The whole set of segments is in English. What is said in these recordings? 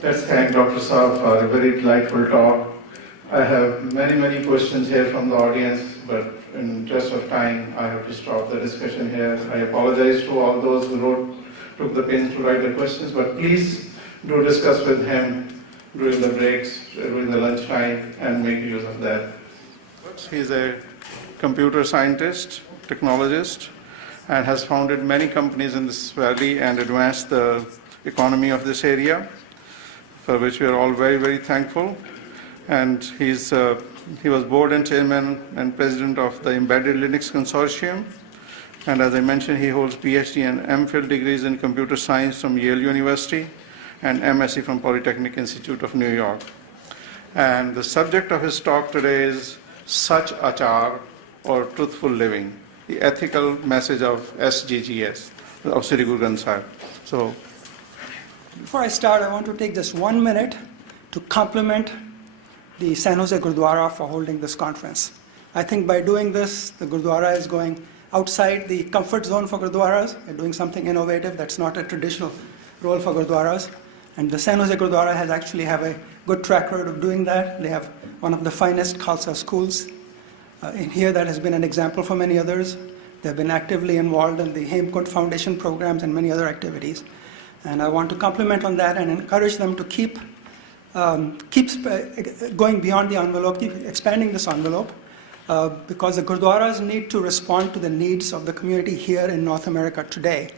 Let's thank Dr. Sahib for a very delightful talk. I have many questions here from the audience, but in interest of time, I have to stop the discussion here. I apologize to all those who took the pains to write the questions, but please do discuss with him during the breaks, during the lunchtime, and make use of that. He's a computer scientist, technologist, and has founded many companies in this valley and advanced the economy of this area, for which we are all very thankful. And he was board and chairman and president of the Embedded Linux Consortium. And as I mentioned, he holds PhD and MPhil degrees in computer science from Yale University and MSc from Polytechnic Institute of New York. And the subject of his talk today is Sach Achaar, or Truthful Living, the ethical message of SGGS, of Sri Guru Granth Sahib. So, before I start, I want to take just 1 minute to compliment the San Jose Gurdwara for holding this conference. I think by doing this, the Gurdwara is going outside the comfort zone for Gurdwaras and doing something innovative that's not a traditional role for Gurdwaras. And the San Jose Gurdwara has actually have a good track record of doing that. They have one of the finest Khalsa schools in here that has been an example for many others. They've been actively involved in the Hemkund Foundation programs and many other activities. And I want to compliment on that and encourage them to keep going beyond the envelope, keep expanding this envelope, because the Gurdwaras need to respond to the needs of the community here in North America today,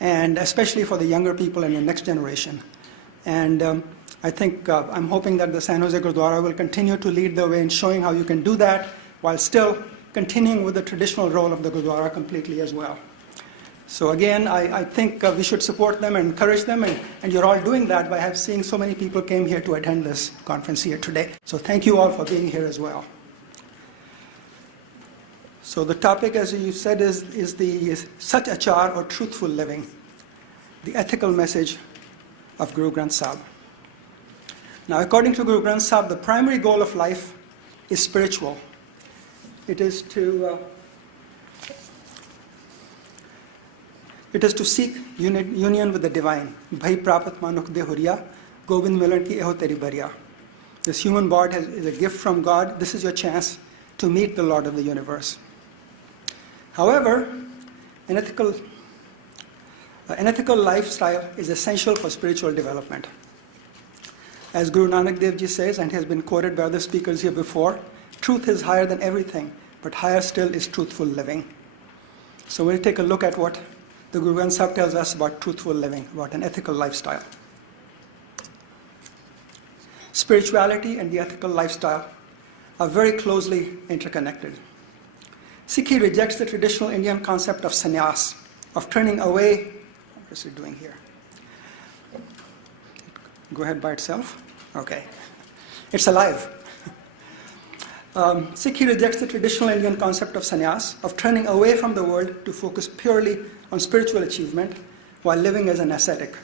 and especially for the younger people and the next generation. And I think, I'm hoping that the San Jose Gurdwara will continue to lead the way in showing how you can do that while still continuing with the traditional role of the Gurdwara completely as well. So again, I think we should support them and encourage them, and you're all doing that by seeing so many people came here to attend this conference here today. So thank you all for being here as well. So the topic, as you said, is the Sach Achaar, or Truthful Living, the ethical message of Guru Granth Sahib. Now, according to Guru Granth Sahib, the primary goal of life is spiritual. It is to seek union with the divine. Bhai prapat manuk de huriya, Govind milan ki eho teri bariya. This human body is a gift from God. This is your chance to meet the Lord of the universe. However, an ethical lifestyle is essential for spiritual development. As Guru Nanak Dev Ji says, and has been quoted by other speakers here before, truth is higher than everything, but higher still is truthful living. So we'll take a look at what the Guru Granth Sahib tells us about truthful living, about an ethical lifestyle. Spirituality and the ethical lifestyle are very closely interconnected. Sikhi rejects the traditional Indian concept of sannyas, of turning away. What is it doing here? Go ahead by itself? Okay. It's alive. Sikhi rejects the traditional Indian concept of sannyas, of turning away from the world to focus purely on spiritual achievement while living as an ascetic.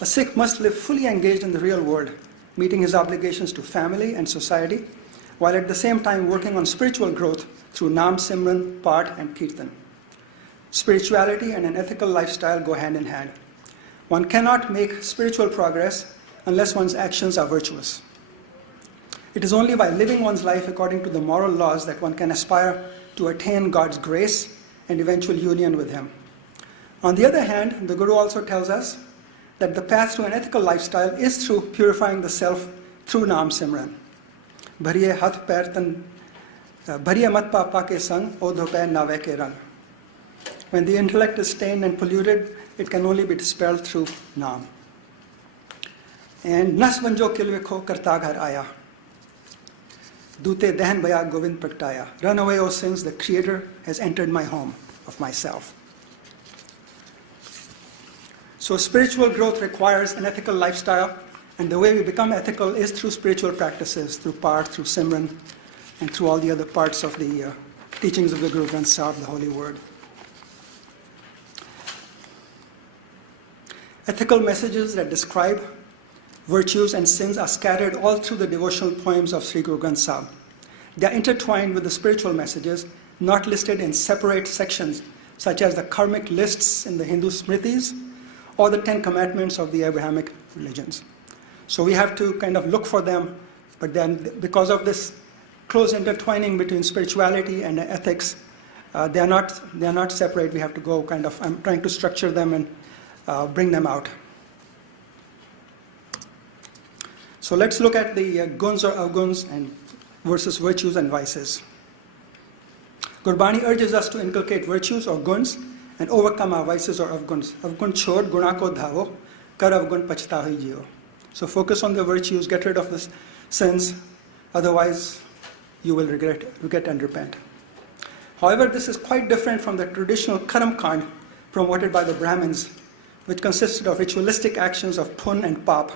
A Sikh must live fully engaged in the real world, meeting his obligations to family and society, while at the same time working on spiritual growth through Naam Simran, Path and Kirtan. Spirituality and an ethical lifestyle go hand in hand. One cannot make spiritual progress unless one's actions are virtuous. It is only by living one's life according to the moral laws that one can aspire to attain God's grace and eventual union with Him. On the other hand, the Guru also tells us that the path to an ethical lifestyle is through purifying the self through Naam Simran. Bhariye hath pair tan, bhariye mat papa ke sang, odho pair nave ke rang. When the intellect is stained and polluted, it can only be dispelled through Naam. And nas banjo kilvekho karta ghar aya. Dute dahan baya Govind praktaya. Run away, O sins, the Creator has entered my home of myself. So spiritual growth requires an ethical lifestyle, and the way we become ethical is through spiritual practices, through Path, through Simran, and through all the other parts of the teachings of the Guru Granth Sahib, the Holy Word. Ethical messages that describe virtues and sins are scattered all through the devotional poems of Sri Guru Granth Sahib. They are intertwined with the spiritual messages, not listed in separate sections, such as the karmic lists in the Hindu Smritis, or the 10 Commandments of the Abrahamic religions. So we have to kind of look for them, but then because of this close intertwining between spirituality and ethics, they are not separate. We have to go kind of, I'm trying to structure them and bring them out. So let's look at the guns or avguns and versus virtues and vices. Gurbani urges us to inculcate virtues or guns and overcome our vices or avguns. Avgun chhod guna ko dhavo, kar avgun pachta hi jiyo. So focus on the virtues, get rid of the sins, otherwise you will regret and repent. However, this is quite different from the traditional karam kand promoted by the Brahmins, which consisted of ritualistic actions of pun and pap,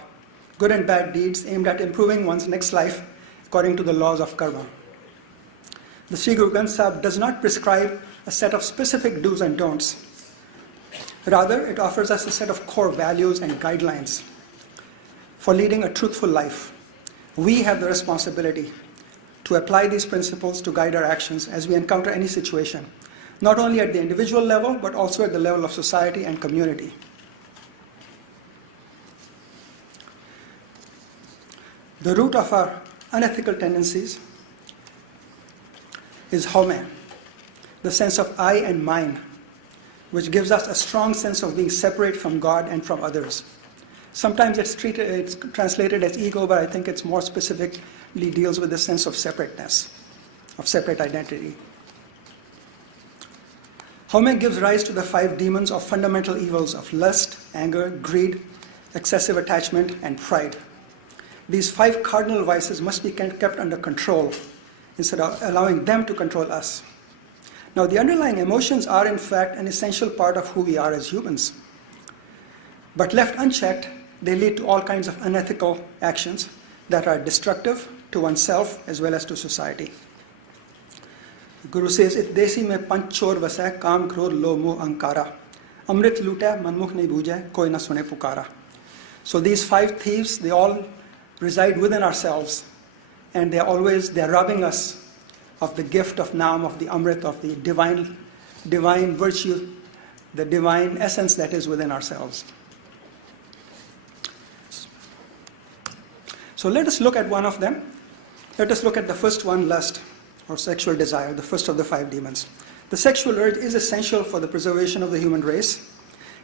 good and bad deeds aimed at improving one's next life according to the laws of karma. The Sri Guru Granth Sahib does not prescribe a set of specific do's and don'ts. Rather, it offers us a set of core values and guidelines for leading a truthful life. We have the responsibility to apply these principles to guide our actions as we encounter any situation, not only at the individual level, but also at the level of society and community. The root of our unethical tendencies is home, the sense of I and mine, which gives us a strong sense of being separate from God and from others. Sometimes it's translated as ego, but I think it's more specifically deals with the sense of separateness, of separate identity. Home gives rise to the 5 demons of fundamental evils of lust, anger, greed, excessive attachment, and pride. These 5 cardinal vices must be kept under control instead of allowing them to control us. Now, the underlying emotions are in fact an essential part of who we are as humans. But left unchecked, they lead to all kinds of unethical actions that are destructive to oneself as well as to society. The Guru says, "It desi mein panch chor vasai, kaam krodh loh moh ankara. Amrit lootai, manmukh nahi bhujai, koi na sune pukara." So these 5 thieves, they all reside within ourselves, and they're robbing us of the gift of Naam, of the Amrit, of the divine virtue, the divine essence that is within ourselves. So let us look at one of them. Let us look at the first one, lust, or sexual desire, the first of the 5 demons. The sexual urge is essential for the preservation of the human race.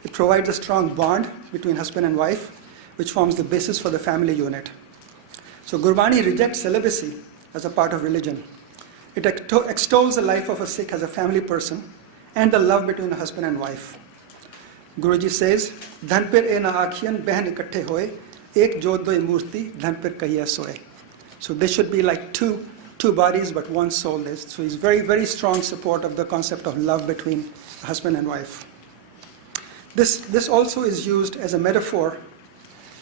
It provides a strong bond between husband and wife, which forms the basis for the family unit. So Gurbani rejects celibacy as a part of religion. It extols the life of a Sikh as a family person and the love between a husband and wife. Guruji says, "Dhan pir e na aakhiyan behan ikatthe hoye, ek jod do murti, dhan pir kahiya soye." So this should be like two bodies but one soul. So he's very, very strong support of the concept of love between husband and wife. This also is used as a metaphor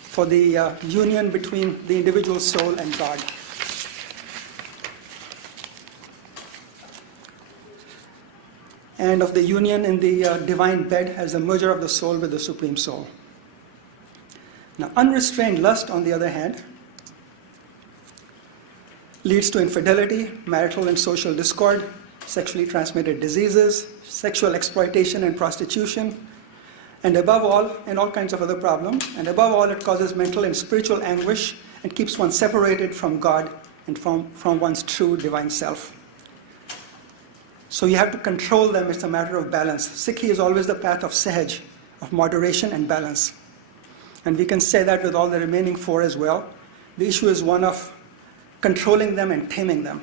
for the union between the individual soul and God. And of the union in the divine bed as the merger of the soul with the Supreme Soul. Now, unrestrained lust, on the other hand, leads to infidelity, marital and social discord, sexually transmitted diseases, sexual exploitation and prostitution, and above all, and all kinds of other problems. And above all, it causes mental and spiritual anguish and keeps one separated from God and from one's true divine self. So you have to control them. It's a matter of balance. Sikhi is always the path of sahaj, of moderation and balance. And we can say that with all the remaining 4 as well. The issue is one of controlling them and taming them.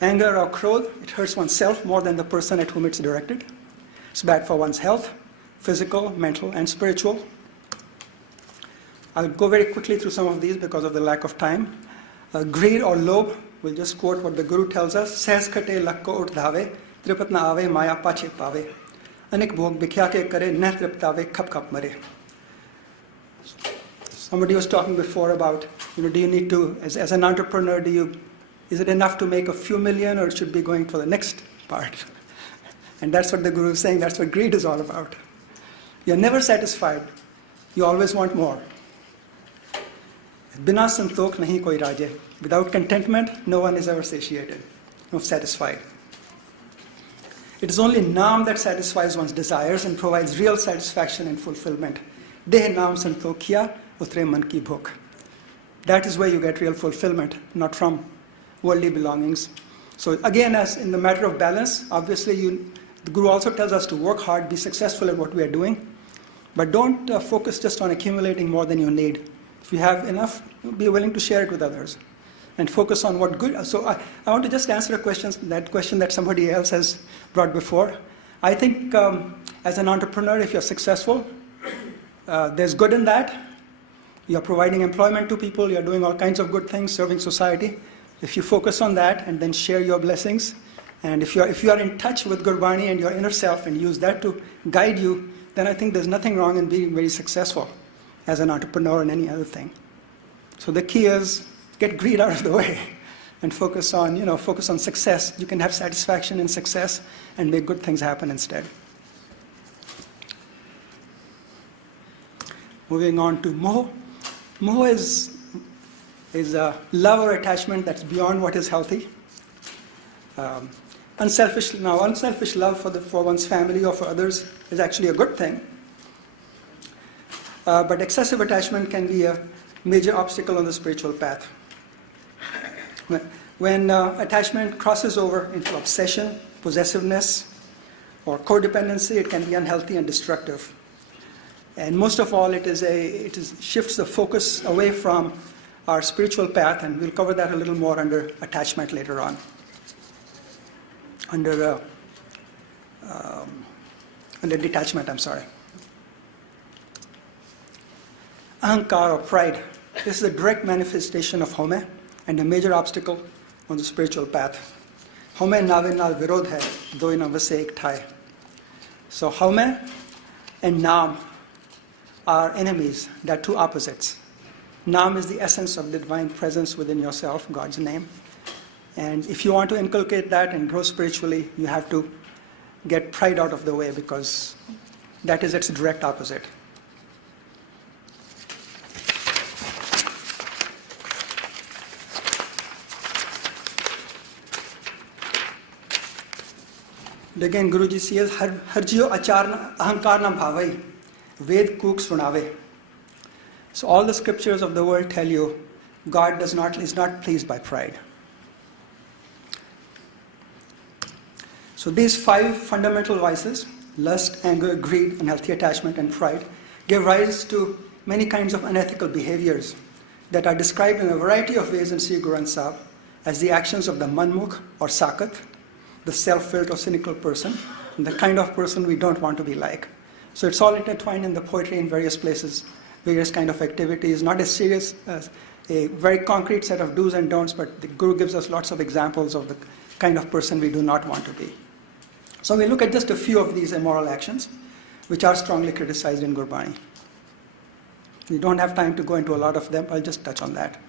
Anger or krodh, it hurts oneself more than the person at whom it's directed. It's bad for one's health, physical, mental, and spiritual. I'll go very quickly through some of these because of the lack of time. Greed or lobh, we'll just quote what the Guru tells us. Sehs khate lakko ut dhave, tripat na ave, maya pache pave. Anik bhog bikhya ke kare, nah triptave, khap khap mare. Somebody was talking before about, do you need to, as an entrepreneur, is it enough to make a few million, or it should be going for the next part? And that's what the Guru is saying. That's what greed is all about. You're never satisfied. You always want more. Bina santokh nahi koi raje. Without contentment, no one is ever satiated, no satisfied. It is only Naam that satisfies one's desires and provides real satisfaction and fulfillment. Deh naam santo kiya, utre man ki bhuk. That is where you get real fulfillment, not from worldly belongings. So again, as in the matter of balance, obviously the Guru also tells us to work hard, be successful at what we are doing, but don't focus just on accumulating more than you need. If you have enough, be willing to share it with others. And focus on what good. So I want to just answer that question that somebody else has brought before. I think as an entrepreneur, if you're successful, there's good in that. You're providing employment to people, you're doing all kinds of good things, serving society. If you focus on that and then share your blessings, and if you are in touch with Gurbani and your inner self and use that to guide you, then I think there's nothing wrong in being very successful as an entrepreneur and any other thing. So the key is get greed out of the way and focus on success. You can have satisfaction in success and make good things happen instead. Moving on to moh. Moh is a love or attachment that's beyond what is healthy. Unselfish love for one's family or for others is actually a good thing. But excessive attachment can be a major obstacle on the spiritual path. When attachment crosses over into obsession, possessiveness, or codependency, it can be unhealthy and destructive. And most of all, it shifts the focus away from our spiritual path, and we'll cover that a little more under attachment later on. Under detachment, I'm sorry. Ahankar or pride. This is a direct manifestation of home and a major obstacle on the spiritual path. Home nave nal virod hai, doi na vase ek thai. So home and naam are enemies. They are two opposites. Naam is the essence of the divine presence within yourself, God's name. And if you want to inculcate that and grow spiritually, you have to get pride out of the way, because that is its direct opposite. Again, Guruji says, Harjiyo Achar Ahankar na bhavai, Ved Kook Sunave. So all the scriptures of the world tell you God is not pleased by pride. So these 5 fundamental vices, lust, anger, greed, unhealthy attachment, and pride, give rise to many kinds of unethical behaviors that are described in a variety of ways in Sri Granth Sahib as the actions of the manmukh or sakat, the self-willed or cynical person, and the kind of person we don't want to be like. So it's all intertwined in the poetry in various places, various kind of activities, not as serious as a very concrete set of do's and don'ts, but the Guru gives us lots of examples of the kind of person we do not want to be. So we look at just a few of these immoral actions, which are strongly criticized in Gurbani. We don't have time to go into a lot of them. I'll just touch on that.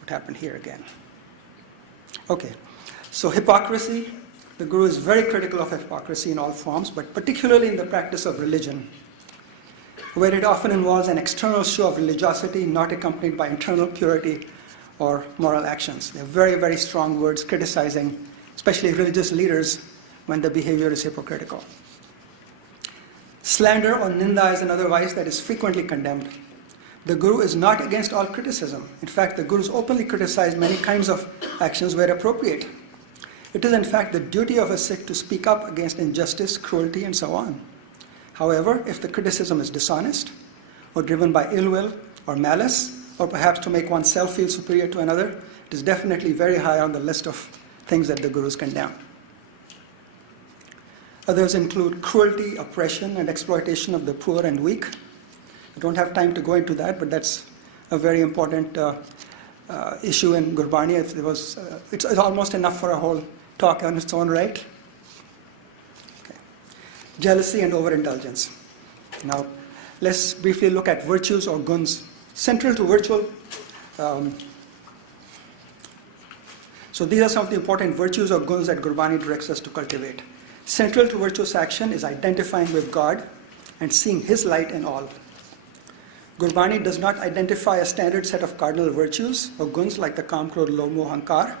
What happened here again? Okay. So hypocrisy, the Guru is very critical of hypocrisy in all forms, but particularly in the practice of religion, where it often involves an external show of religiosity not accompanied by internal purity or moral actions. They're very, very strong words criticizing, especially religious leaders, when the behavior is hypocritical. Slander or ninda is another vice that is frequently condemned. The Guru is not against all criticism. In fact, the Guru has openly criticized many kinds of actions where appropriate. It is in fact the duty of a Sikh to speak up against injustice, cruelty, and so on. However, if the criticism is dishonest, or driven by ill will or malice, or perhaps to make oneself feel superior to another, it is definitely very high on the list of things that the Gurus condemn. Others include cruelty, oppression, and exploitation of the poor and weak. I don't have time to go into that, but that's a very important issue in Gurbani. It's almost enough for a whole talk on its own right. Okay. Jealousy and overindulgence. Now, let's briefly look at virtues or guns. Central to virtual, so these are some of the important virtues or guns that Gurbani directs us to cultivate. Central to virtuous action is identifying with God and seeing His light in all. Gurbani does not identify a standard set of cardinal virtues or guns like the Kam, Krodh, Lobh, Moh, Ahankar,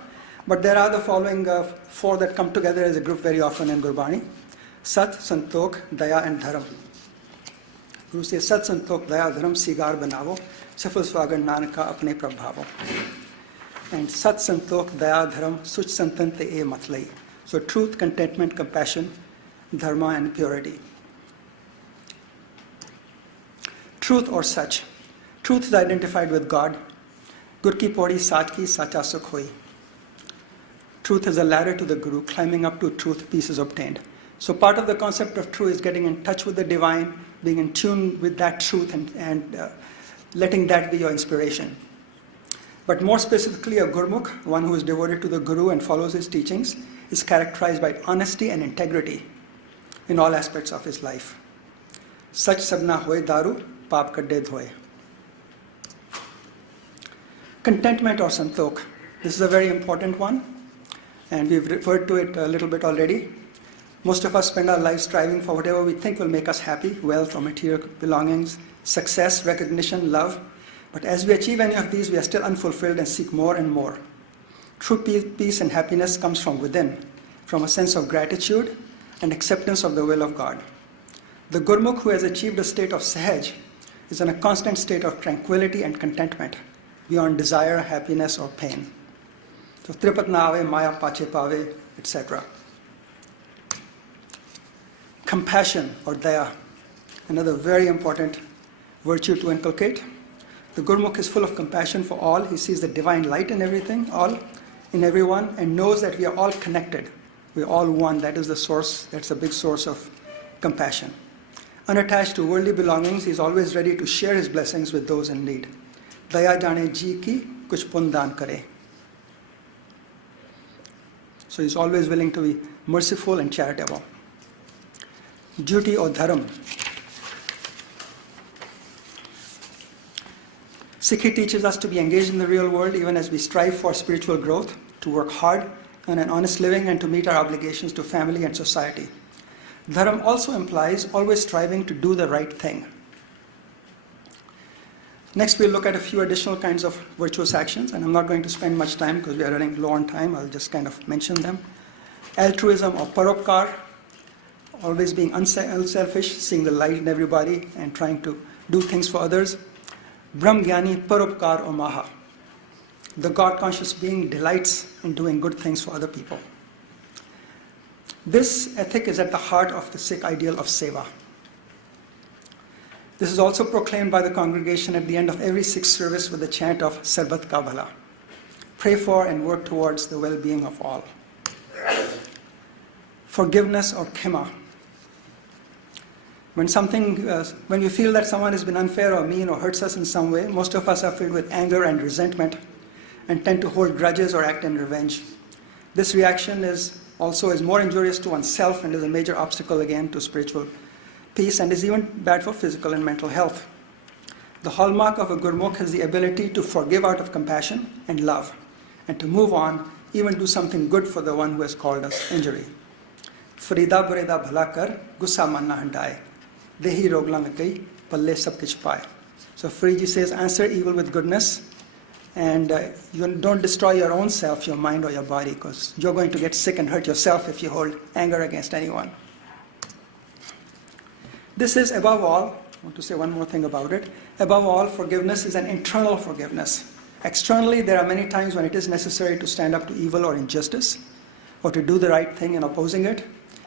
But there are the following four that come together as a group very often in Gurbani: Sat, Santokh, Daya and Dharam. Guru says, Sat, Santokh, Daya, Dharam, Sigar banavo, Safal Swagan Nanaka apne prabhavo. And Sat, Santokh, Daya, Dharam, Such Santante e matlai. So truth, contentment, compassion, dharma and purity. Truth or such. Truth is identified with God. Gur ki pori sach ki sacha sukh hoi. Truth is a ladder to the Guru. Climbing up to truth, peace is obtained. So part of the concept of truth is getting in touch with the divine, being in tune with that truth and letting that be your inspiration. But more specifically, a Gurmukh, one who is devoted to the Guru and follows his teachings, is characterized by honesty and integrity in all aspects of his life. Sach sabna hoye daru, paap kadde dhoye. Contentment or santokh. This is a very important one, and we've referred to it a little bit already. Most of us spend our lives striving for whatever we think will make us happy: wealth or material belongings, success, recognition, love. But as we achieve any of these, we are still unfulfilled and seek more and more. True peace and happiness comes from within, from a sense of gratitude and acceptance of the will of God. The Gurmukh who has achieved a state of Sahaj is in a constant state of tranquility and contentment, beyond desire, happiness or pain. So Tripat na ave, maya pache pave, etc. Compassion or daya, another very important virtue to inculcate. The Gurmukh is full of compassion for all. He sees the divine light in everything, all, in everyone, and knows that we are all connected. We are all one. That is the source, that's a big source of compassion. Unattached to worldly belongings, he is always ready to share his blessings with those in need. Daya jane ji ki, kuch pun daan kare. So he's always willing to be merciful and charitable. Duty or dharam. Sikhi teaches us to be engaged in the real world even as we strive for spiritual growth, to work hard on an honest living and to meet our obligations to family and society. Dharam also implies always striving to do the right thing. Next, we'll look at a few additional kinds of virtuous actions, and I'm not going to spend much time because we are running low on time. I'll just kind of mention them. Altruism or paropkar, always being unselfish, seeing the light in everybody and trying to do things for others. Brahmgyani paropkar or maha. The God-conscious being delights in doing good things for other people. This ethic is at the heart of the Sikh ideal of seva. This is also proclaimed by the congregation at the end of every Sikh service with the chant of Sarbat Ka Bhala. Pray for and work towards the well-being of all. Forgiveness or khima. When we feel that someone has been unfair or mean or hurts us in some way, most of us are filled with anger and resentment and tend to hold grudges or act in revenge. This reaction is more injurious to oneself and is a major obstacle again to spiritual peace and is even bad for physical and mental health. The hallmark of a Gurmukh is the ability to forgive out of compassion and love and to move on, even do something good for the one who has caused us injury. Farida bureda bhala kar, gussa manna handai. Dehi rogla nakai, palle sab kich paye. So Fariji says, answer evil with goodness, and you don't destroy your own self, your mind or your body, because you're going to get sick and hurt yourself if you hold anger against anyone. This is, above all, I want to say one more thing about it. Above all, forgiveness is an internal forgiveness. Externally, there are many times when it is necessary to stand up to evil or injustice, or to do the right thing in opposing it.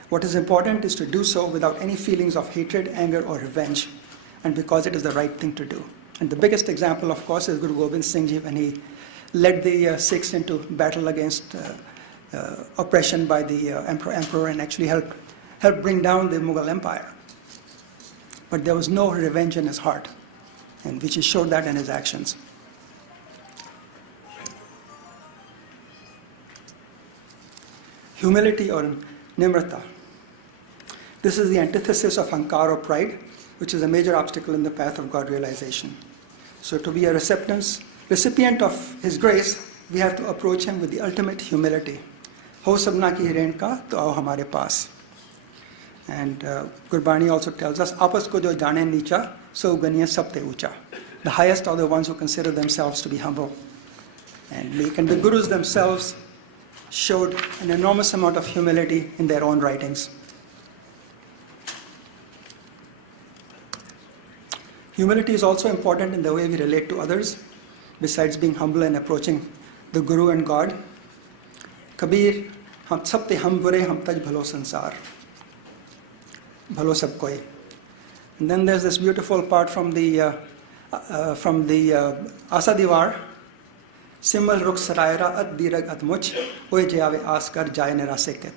What is important is to do so without any feelings of hatred, anger, or revenge, and because it is the right thing to do. And the biggest example, of course, is Guru Gobind Singh Ji when he led the Sikhs into battle against oppression by the emperor and actually helped bring down the Mughal Empire. But there was no revenge in his heart, and which he showed that in his actions. Humility or nimrata. This is the antithesis of ankar or pride, which is a major obstacle in the path of God realization. So to be a recipient of His grace, we have to approach Him with the ultimate humility. Ho sabna ki hiren ka, to aao hamare paas. And Gurbani also tells us, Apas ko jo jane nicha, so ganiya sabte ucha. The highest are the ones who consider themselves to be humble and meek. And the Gurus themselves showed an enormous amount of humility in their own writings. Humility is also important in the way we relate to others, besides being humble and approaching the Guru and God. Kabir, hum sab te hum bure, hum taj bhalo sansar. Bhalo sab koi. And then there's this beautiful part from the Asa Diwar. Simal ruk saraira at dirag at much, oy jave askar jai nerasekit.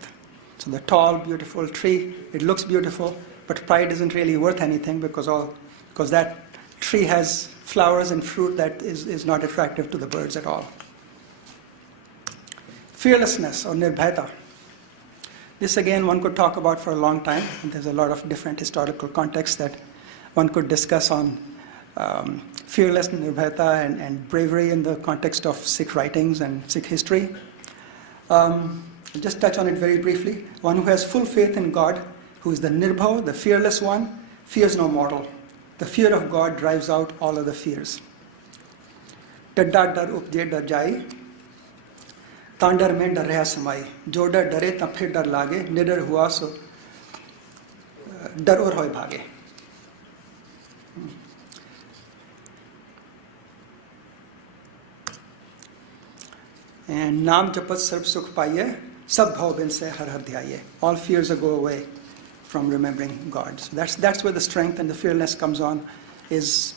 So the tall, beautiful tree, it looks beautiful, but pride isn't really worth anything because that tree has flowers and fruit that is not attractive to the birds at all. Fearlessness or nirbhayata. This again one could talk about for a long time, and there's a lot of different historical contexts that one could discuss on fearlessness, nirbhayata, and bravery in the context of Sikh writings and Sikh history. I'll just touch on it very briefly. One who has full faith in God, who is the nirbhav, the fearless one, fears no mortal. The fear of God drives out all other fears. Tadda dar upje dar jai, तांडर में डर रहा समाई जो डर डरे तब फिर डर लागे निडर हुआ सो डर और होय भागे. And नाम जपत सर्व सुख पाइए सब भाव बिन से हर हर ध्याइए. All fears go away from remembering God. So that's where the strength and the fearlessness comes on, is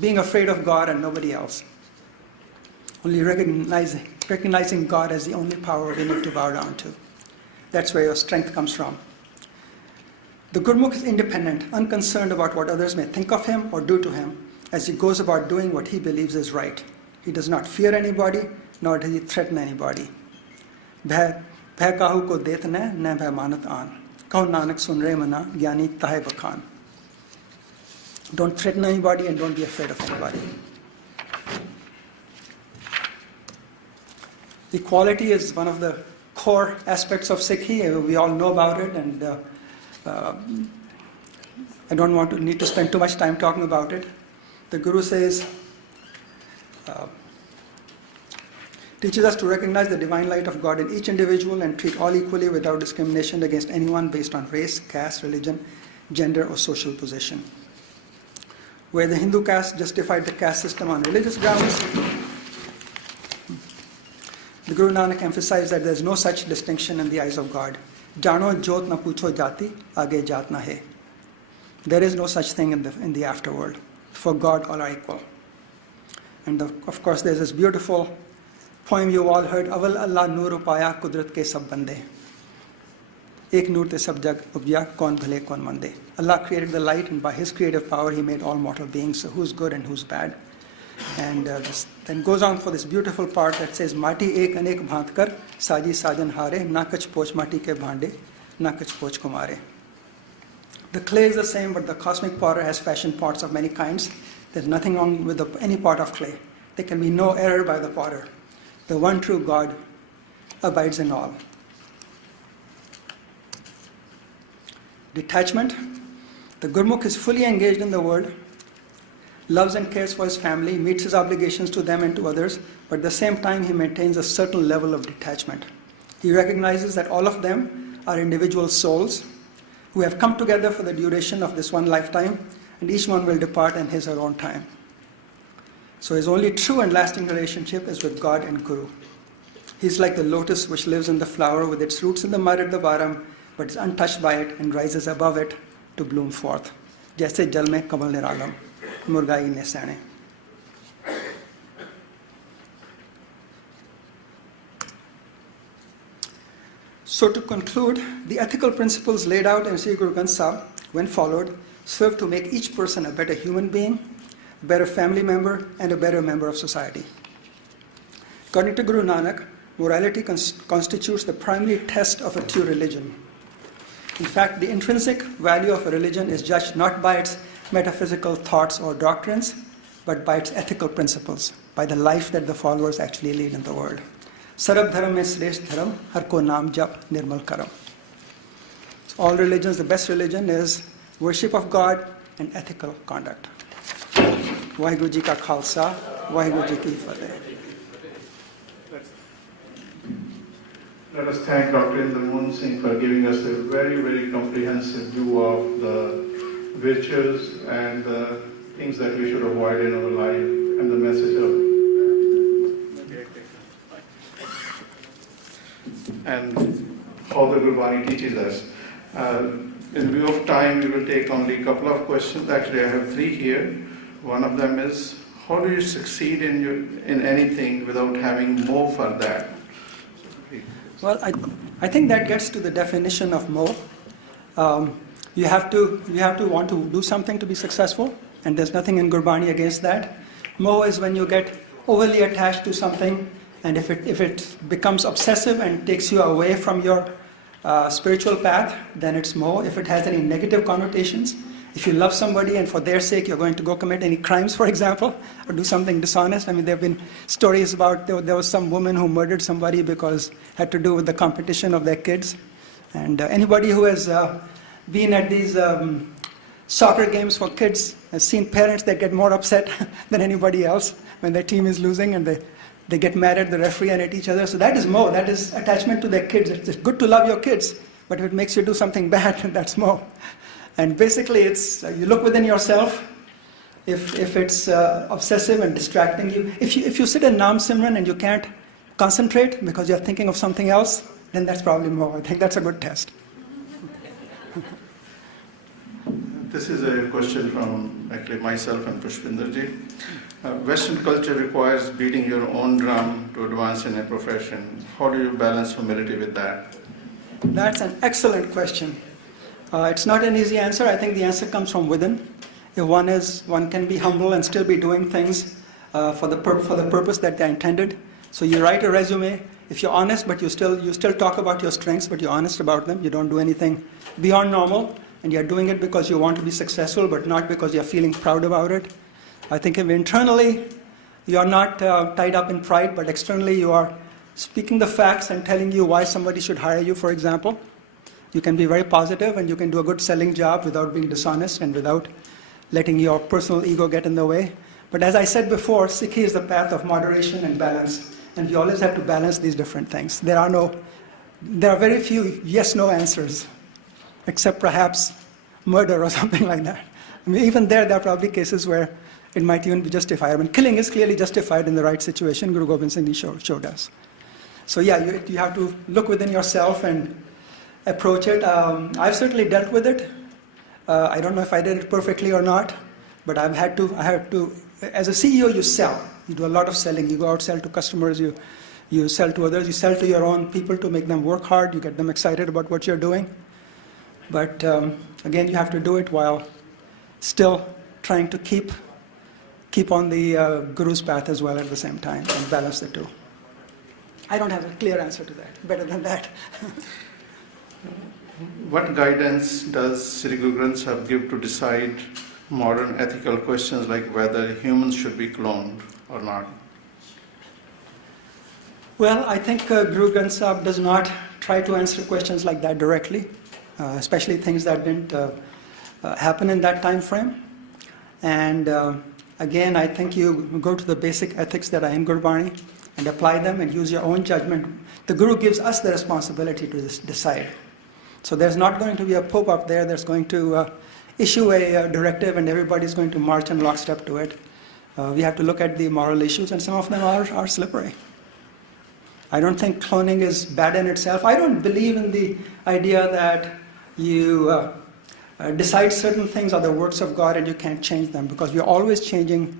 being afraid of God and nobody else. Only recognizing God as the only power we need to bow down to. That's where your strength comes from. The Gurmukh is independent, unconcerned about what others may think of him or do to him, as he goes about doing what he believes is right. He does not fear anybody, nor does he threaten anybody. Bhai kahu ko det ne bhai manat an. Kahu nanak sun re mana gyani tahe bakhan. Don't threaten anybody and don't be afraid of anybody. Equality is one of the core aspects of Sikhi. We all know about it, and I don't need to spend too much time talking about it. The Guru says, teaches us to recognize the divine light of God in each individual and treat all equally without discrimination against anyone based on race, caste, religion, gender, or social position. Where the Hindu caste justified the caste system on religious grounds, the Guru Nanak emphasized that there is no such distinction in the eyes of God. Jano jot na pucho jati, age jat na hai. There is no such thing in the afterworld. For God, all are equal. And of course, there's this beautiful poem you all heard, Aval Allah Noor Upaya Kudrat ke sab bande. Ek noor te sab jag ubya, kaun bhale kaun mande. Allah created the light, and by His creative power, He made all mortal beings. So who's good and who's bad? And then goes on for this beautiful part that says, Mati ek anek bhant kar, saji sajan hare, na kach poch mati ke bhande, na kach poch kumare. The clay is the same, but the cosmic potter has fashioned pots of many kinds. There's nothing wrong with any pot of clay. There can be no error by the potter. The one true God abides in all. Detachment. The Gurmukh is fully engaged in the world, loves and cares for his family, meets his obligations to them and to others, but at the same time he maintains a certain level of detachment. He recognizes that all of them are individual souls who have come together for the duration of this one lifetime, and each one will depart in his or her own time. So his only true and lasting relationship is with God and Guru. He's like the lotus which lives in the flower with its roots in the mud at the bottom, but is untouched by it and rises above it to bloom forth. Jaise jal mein kamal niralam, murgai ne sane. So to conclude, the ethical principles laid out in Sri Guru Granth Sahib, when followed, serve to make each person a better human being, a better family member, and a better member of society. According to Guru Nanak, morality constitutes the primary test of a true religion. In fact, the intrinsic value of a religion is judged not by its metaphysical thoughts or doctrines, but by its ethical principles, by the life that the followers actually lead in the world. Sarab dharam mein shreshth dharam, har ko naam jap nirmal karam. So all religions, the best religion is worship of God and ethical conduct. Vaheguru Ji ka Khalsa, Vaheguru Ji ki Fateh. Let us thank Dr. Inder Mohan Singh for giving us a very, very comprehensive view of the virtues and the things that we should avoid in our life and the message of and how the Gurbani teaches us. In view of time, we will take only a couple of questions. Actually, I have three here. One of them is, how do you succeed in anything without having more for that? Well, I think that gets to the definition of mo. You have to want to do something to be successful, and there's nothing in Gurbani against that. Mo is when you get overly attached to something, and if it becomes obsessive and takes you away from your spiritual path, then it's mo. If it has any negative connotations, if you love somebody and for their sake you're going to go commit any crimes, for example, or do something dishonest. I mean, there have been stories about there was some woman who murdered somebody because it had to do with the competition of their kids. And anybody who has been at these soccer games for kids has seen parents that get more upset than anybody else when their team is losing, and they get mad at the referee and at each other. So that is mo. That is attachment to their kids. It's good to love your kids, but if it makes you do something bad, that's mo. And basically, it's you look within yourself. If it's obsessive and distracting you, if you sit in Nam Simran and you can't concentrate because you're thinking of something else, then that's probably mo. I think that's a good test. This is a question from actually myself and Pushpinderji. Western culture requires beating your own drum to advance in a profession. How do you balance humility with that? That's an excellent question. It's not an easy answer. I think the answer comes from within. If one can be humble and still be doing things for the purpose that they're intended. So you write a resume. If you're honest, but you still talk about your strengths, but you're honest about them. You don't do anything beyond normal, and you're doing it because you want to be successful, but not because you're feeling proud about it. I think if internally you're not tied up in pride, but externally you are speaking the facts and telling you why somebody should hire you, for example. You can be very positive and you can do a good selling job without being dishonest and without letting your personal ego get in the way. But as I said before, Sikhi is the path of moderation and balance. And we always have to balance these different things. There are very few yes-no answers, except perhaps murder or something like that. I mean, even there are probably cases where it might even be justified. I mean, killing is clearly justified in the right situation. Guru Gobind Singh showed us. So yeah, you have to look within yourself and approach it. I've certainly dealt with it. I don't know if I did it perfectly or not, but I had to. As a CEO, you sell. You do a lot of selling. You go out, sell to customers. You sell to others. You sell to your own people to make them work hard. You get them excited about what you're doing. But again, you have to do it while still trying to keep on the Guru's path as well at the same time and balance the two. I don't have a clear answer to that. Better than that. What guidance does Sri Guru Granth Sahib give to decide modern ethical questions like whether humans should be cloned or not? Well, I think Guru Granth Sahib does not try to answer questions like that directly, especially things that didn't happen in that time frame. And again, I think you go to the basic ethics that are in Gurbani and apply them and use your own judgment. The Guru gives us the responsibility to decide. So there's not going to be a pope up there that's going to issue a directive and everybody's going to march in lockstep to it. We have to look at the moral issues, and some of them are slippery. I don't think cloning is bad in itself. I don't believe in the idea that you decide certain things are the works of God and you can't change them, because we're always changing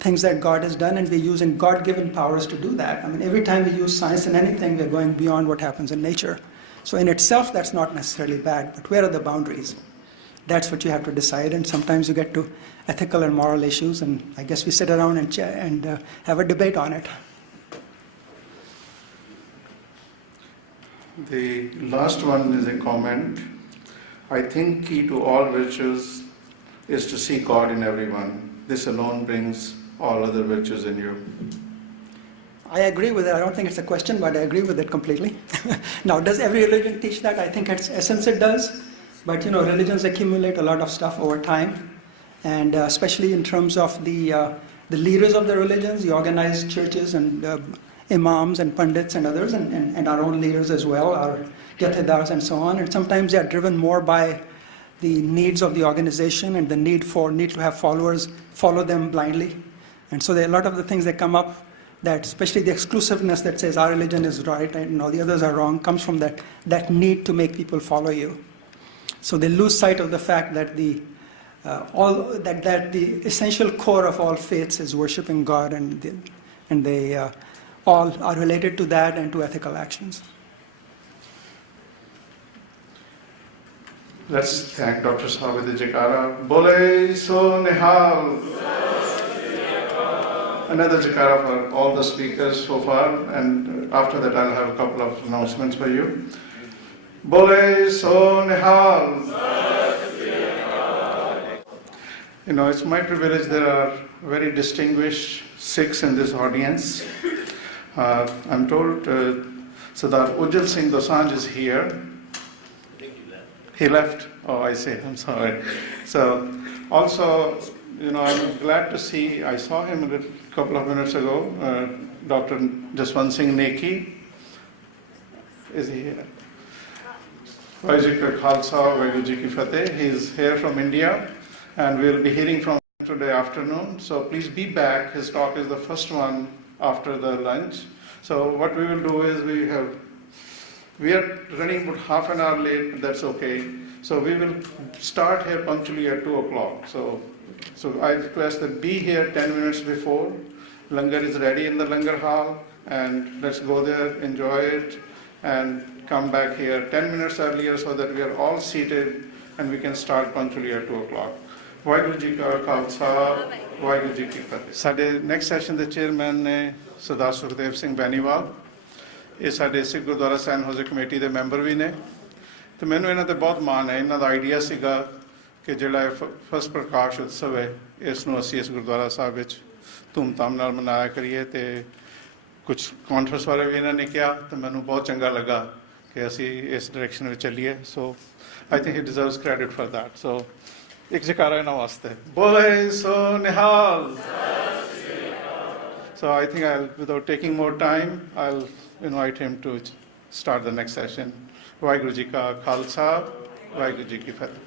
things that God has done, and we're using God-given powers to do that. I mean, every time we use science in anything, we're going beyond what happens in nature. So in itself, that's not necessarily bad, but where are the boundaries? That's what you have to decide, and sometimes you get to ethical and moral issues, and I guess we sit around and have a debate on it. The last one is a comment. I think key to all virtues is to see God in everyone. This alone brings all other virtues in you. I agree with it. I don't think it's a question, but I agree with it completely. Now, does every religion teach that? I think at essence it does. But religions accumulate a lot of stuff over time, and especially in terms of the leaders of the religions, the organized churches and imams and pandits and others, and our own leaders as well, our jathedars and so on. And sometimes they are driven more by the needs of the organization and the need to have followers follow them blindly. And so a lot of the things that come up, that especially the exclusiveness that says our religion is right and all the others are wrong, comes from that need to make people follow you. So they lose sight of the fact that the essential core of all faiths is worshiping God, and they all are related to that and to ethical actions. Let's thank Dr. Sahib with the Jaikara. Bole so nihal. Another Jaikara for all the speakers so far, and after that I'll have a couple of announcements for you. Bole so nihal. You know, it's my privilege. There are very distinguished Sikhs in this audience. I'm told Sardar Ujjwal Singh Dosanjh is here. He left. Oh, I see. I'm sorry. So, also, you know, I'm glad to see, I saw him a couple of minutes ago, Dr. Jaswant Singh Neki. Is he here? Vaheguru Ka Khalsa, Vaheguru Ji Ki Fateh. He's here from India, and we'll be hearing from him today afternoon. So please be back. His talk is the first one after the lunch. So what we will do is we are running about half an hour late, but that's okay. So we will start here punctually at 2 o'clock. So I request that be here 10 minutes before. Langar is ready in the Langar hall, and let's go there, enjoy it, and come back here 10 minutes earlier so that we are all seated and we can start punctually at 2 o'clock. Vaheguru Ji Ka Khalsa, Vaheguru Ji Ki Fateh. ਸਾਡੇ next session ਦੇ chairman ਨੇ ਸਰਦਾਰ ਸੁਖਦੇਵ ਸਿੰਘ ਬੈਨੀਵਾਲ। ਇਹ ਸਾਡੇ ਸਿੱਖ ਗੁਰਦੁਆਰਾ ਸੈਨ ਹੋਜ਼ੇ committee ਦੇ member ਵੀ ਨੇ, ਤੇ ਮੈਨੂੰ ਇਹਨਾਂ ਤੇ ਬਹੁਤ ਮਾਣ ਹੈ। ਇਹਨਾਂ ਦਾ ਆਈਡੀਆ ਸੀਗਾ ਕਿ ਜਿਹੜਾ ਫਸਟ ਪ੍ਰਕਾਸ਼ ਉਤਸਵ ਹੈ, ਇਸ ਨੂੰ ਅਸੀਂ ਇਸ ਗੁਰਦੁਆਰਾ ਸਾਹਿਬ ਵਿੱਚ ਧੂਮਧਾਮ ਨਾਲ ਮਨਾਇਆ ਕਰੀਏ, ਤੇ ਕੁਝ ਕਾਨਫਰੰਸ ਬਾਰੇ ਵੀ ਇਹਨਾਂ ਨੇ ਕਿਹਾ, ਤੇ ਮੈਨੂੰ ਬਹੁਤ ਚੰਗਾ ਲੱਗਾ ਕਿ ਅਸੀਂ ਇਸ ਡਾਇਰੈਕਸ਼ਨ ਵਿੱਚ ਚੱਲੀਏ। So I think he deserves credit for that. So ਇੱਕ ਜੈਕਾਰਾ ਇਹਨਾਂ ਵਾਸਤੇ, ਬੋਲੇ ਸੋ ਨਿਹਾਲ। So I think without taking more time, I'll invite him to start the next session. Vaheguru Ji Ka Khalsa, Vaheguru Ji Ki Fateh.